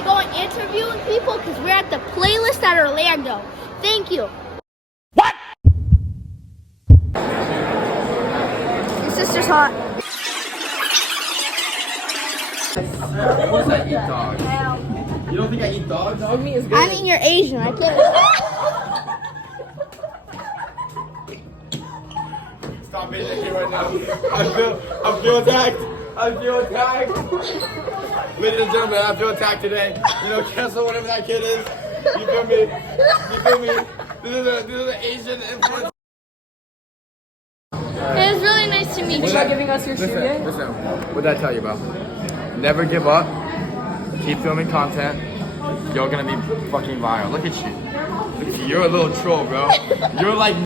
be going interviewing people because we're at the playlist at Orlando. Thank you. What? Your sister's hot. What's that? Eat dogs. You don't think I eat dogs? Dog meat is good. I mean, you're Asian. I can't. Stop being a kid right now. I feel attacked. I feel attacked. Ladies and gentlemen, I feel attacked today. You know, cancel whatever that kid is. You feel me? You feel me? This is an Asian influence. It was really nice to meet you. Try giving us your shoe yet? Listen, what did I tell you about? Never give up. Keep filming content. You're gonna be fucking viral. Look at you. Look at you. You're a little troll, bro. You're like